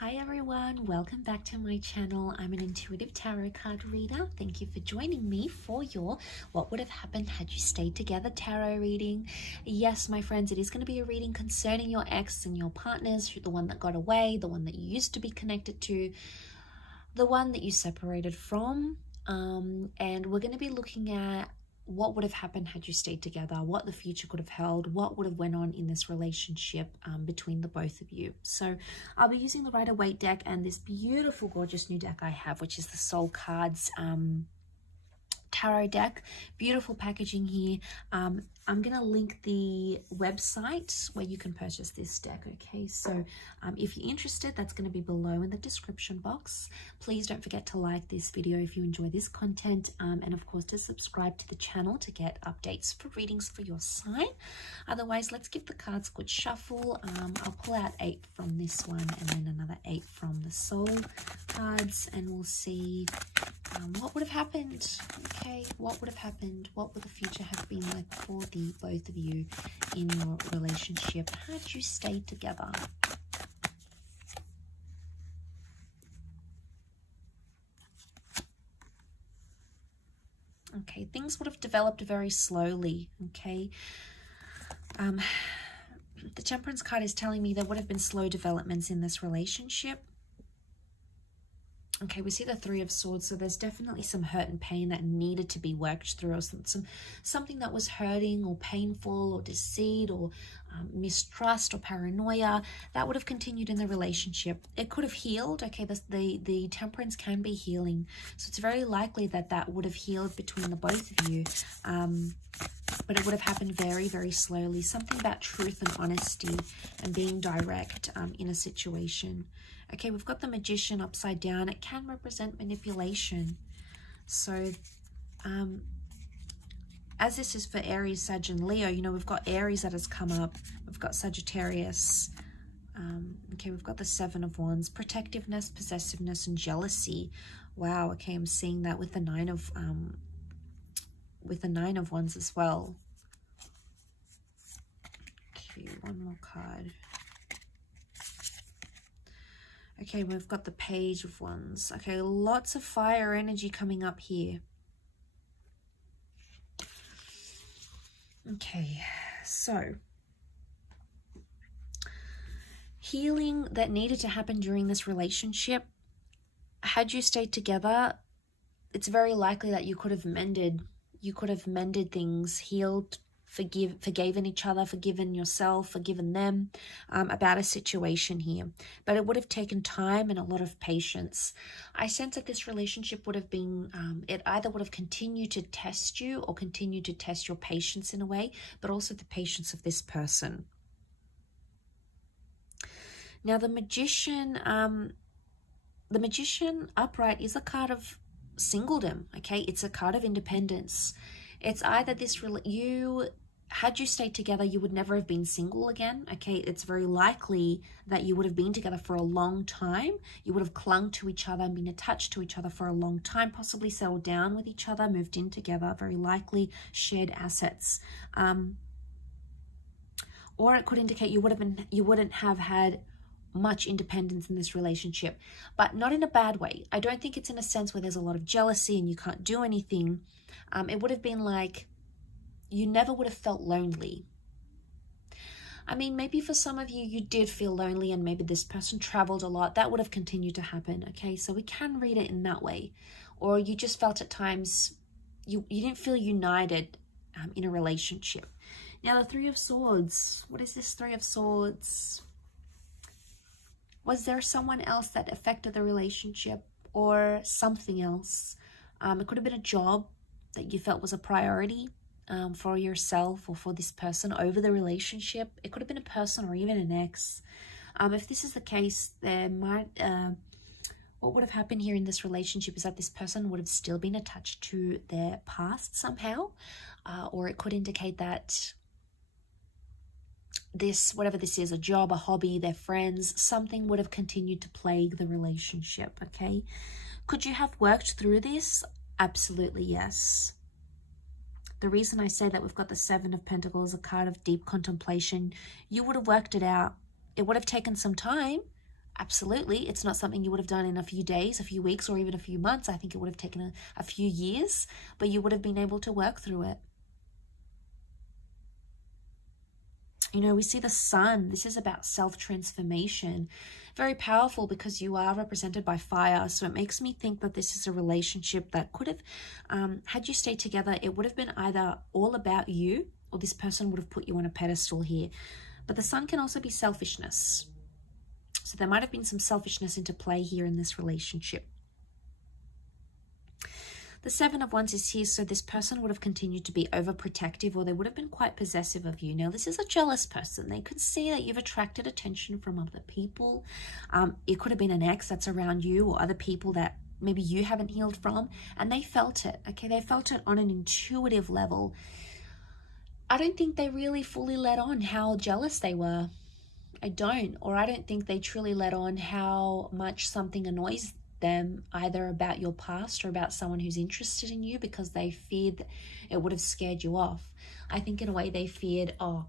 Hi everyone, welcome back to my channel. I'm an intuitive tarot card reader. Thank you for joining me for your What Would Have Happened Had You Stayed Together tarot reading. Yes, my friends, it is going to be a reading concerning your ex and your partners, the one that got away, the one that you used to be connected to, the one that you separated from. And we're going to be looking at what would have happened had you stayed together, what the future could have held, what would have went on in this relationship between the both of you. So I'll be using the Rider-Waite deck and this beautiful, gorgeous new deck I have, which is the Soul Cards tarot deck. Beautiful packaging here. I'm gonna link the website where you can purchase this deck. Okay, so if you're interested, that's going to be below in the description box. Please don't forget to like this video if you enjoy this content, and of course to subscribe to the channel to get updates for readings for your sign. Otherwise, let's give the cards a good shuffle. I'll pull out 8 from this one and then another 8 from the Soul cards, and we'll see what would have happened. Okay, what would have happened? What would the future have been like for the both of you in your relationship had you stayed together? Okay, things would have developed very slowly. Okay, the Temperance card is telling me there would have been slow developments in this relationship. Okay, we see the Three of Swords, so there's definitely some hurt and pain that needed to be worked through, or something that was hurting or painful or deceit or mistrust or paranoia that would have continued in the relationship. It could have healed. Okay, the Temperance can be healing, so it's very likely that that would have healed between the both of you, but it would have happened very, very slowly. Something about truth and honesty and being direct in a situation. Okay, we've got the Magician upside down. It can represent manipulation. So, as this is for Aries, Sag, and Leo, you know, we've got Aries that has come up. We've got Sagittarius. Okay, we've got the Seven of Wands. Protectiveness, possessiveness, and jealousy. Wow, okay, I'm seeing that with the Nine of Wands as well. Okay, one more card. Okay, we've got the Page of Wands. Okay, lots of fire energy coming up here. Okay, so healing that needed to happen during this relationship. Had you stayed together, it's very likely that you could have mended things, healed, forgiven each other, forgiven yourself, forgiven them about a situation here. But it would have taken time and a lot of patience. I sense that this relationship would have been, it either would have continued to test you or continued to test your patience in a way, but also the patience of this person. Now the Magician upright is a card of singledom. Okay, it's a card of independence. It's either had you stayed together, you would never have been single again. Okay, it's very likely that you would have been together for a long time. You would have clung to each other and been attached to each other for a long time, possibly settled down with each other, moved in together, very likely shared assets. Or it could indicate you wouldn't have had much independence in this relationship, but not in a bad way. I don't think it's in a sense where there's a lot of jealousy and you can't do anything. It would have been like you never would have felt lonely. I mean, maybe for some of you, you did feel lonely and maybe this person traveled a lot. That would have continued to happen, okay? So we can read it in that way. Or you just felt at times you didn't feel united in a relationship. Now, the Three of Swords. What is this Three of Swords? Was there someone else that affected the relationship or something else? It could have been a job that you felt was a priority for yourself or for this person over the relationship. It could have been a person or even an ex. If this is the case, there might what would have happened here in this relationship is that this person would have still been attached to their past somehow, or it could indicate that whatever this is, a job, a hobby, their friends, something would have continued to plague the relationship. Okay, could you have worked through this? Absolutely yes. The reason I say that we've got the Seven of Pentacles, a card of deep contemplation, you would have worked it out. It would have taken some time, Absolutely, it's not something you would have done in a few days, a few weeks, or even a few months. I think it would have taken a few years, but you would have been able to work through it. You know, we see the sun. This is about self-transformation. Very powerful because you are represented by fire. So it makes me think that this is a relationship that could have, had you stayed together, it would have been either all about you or this person would have put you on a pedestal here. But the sun can also be selfishness. So there might have been some selfishness into play here in this relationship. The Seven of Wands is here, so this person would have continued to be overprotective, or they would have been quite possessive of you. Now, this is a jealous person. They could see that you've attracted attention from other people. It could have been an ex that's around you or other people that maybe you haven't healed from, and they felt it, okay? They felt it on an intuitive level. I don't think they really fully let on how jealous they were. I don't think they truly let on how much something annoys them, either about your past or about someone who's interested in you, because they feared that it would have scared you off. I think in a way they feared, oh,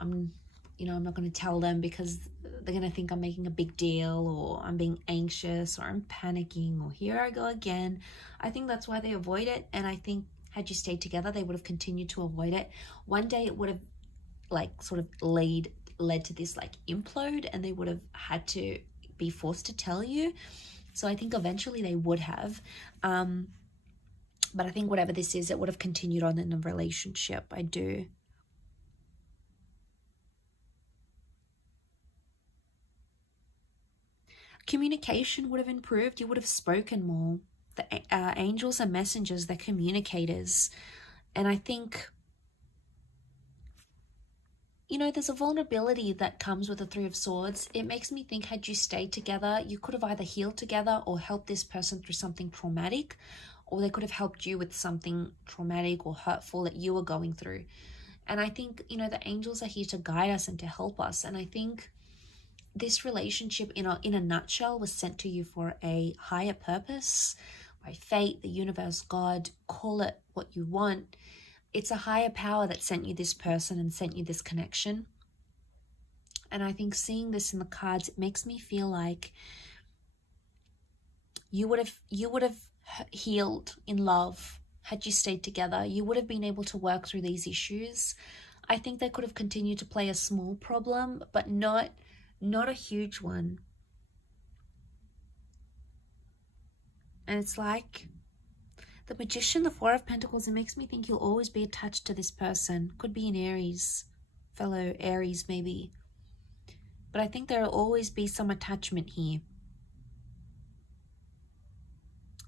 I'm not going to tell them because they're going to think I'm making a big deal, or I'm being anxious, or I'm panicking, or here I go again. I think that's why they avoid it. And I think had you stayed together, they would have continued to avoid it. One day it would have sort of led to this implode, and they would have had to be forced to tell you. So I think eventually they would have, but I think whatever this is, it would have continued on in the relationship. I do. Communication would have improved. You would have spoken more. The angels are messengers, they're communicators. And I think, you know, there's a vulnerability that comes with the Three of Swords. It makes me think, had you stayed together, you could have either healed together or helped this person through something traumatic, or they could have helped you with something traumatic or hurtful that you were going through. And I think, you know, the angels are here to guide us and to help us. And I think this relationship in a nutshell was sent to you for a higher purpose, by fate, the universe, God, call it what you want. It's a higher power that sent you this person and sent you this connection. And I think seeing this in the cards, it makes me feel like you would have healed in love had you stayed together. You would have been able to work through these issues. I think they could have continued to play a small problem, but not a huge one. And it's like the Magician, the Four of Pentacles, it makes me think you'll always be attached to this person. Could be an Aries, fellow Aries maybe. But I think there will always be some attachment here.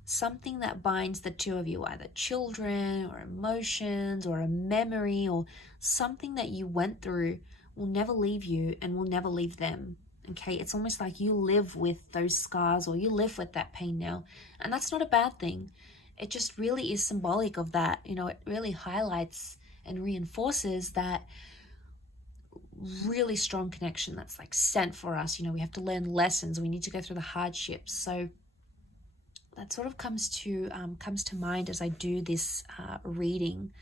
Something that binds the two of you, either children or emotions or a memory or something that you went through will never leave you and will never leave them. Okay, it's almost like you live with those scars, or you live with that pain now. And that's not a bad thing. It just really is symbolic of that. You know, it really highlights and reinforces that really strong connection that's sent for us. You know, we have to learn lessons. We need to go through the hardships. So that sort of comes to mind as I do this reading.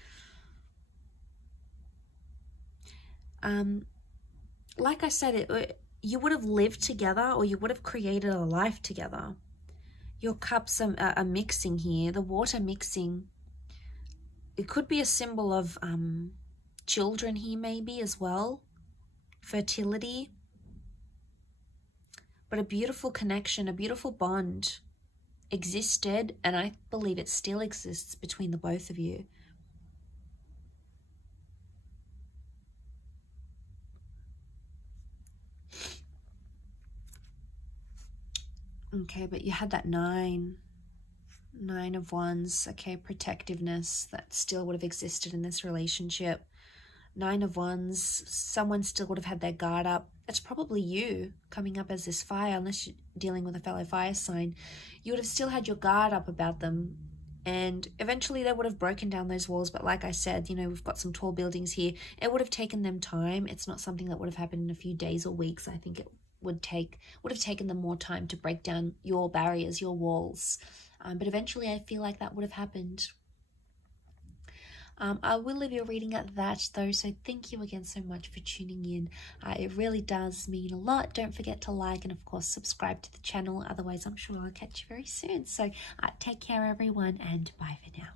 Like I said, you would have lived together, or you would have created a life together. Your cups are mixing here, the water mixing. It could be a symbol of children here maybe as well, fertility. But a beautiful connection, a beautiful bond existed, and I believe it still exists between the both of you. Okay, but you had that Nine of Wands, okay, protectiveness that still would have existed in this relationship. Nine of Wands, someone still would have had their guard up. It's probably you coming up as this fire, unless you're dealing with a fellow fire sign. You would have still had your guard up about them, and eventually they would have broken down those walls. But like I said, you know, we've got some tall buildings here. It would have taken them time. It's not something that would have happened in a few days or weeks. I think it would have taken them more time to break down your barriers, your walls. But eventually I feel like that would have happened. I will leave your reading at that though, so thank you again so much for tuning in. It really does mean a lot. Don't forget to like and of course subscribe to the channel, otherwise I'm sure I'll catch you very soon. So take care everyone, and bye for now.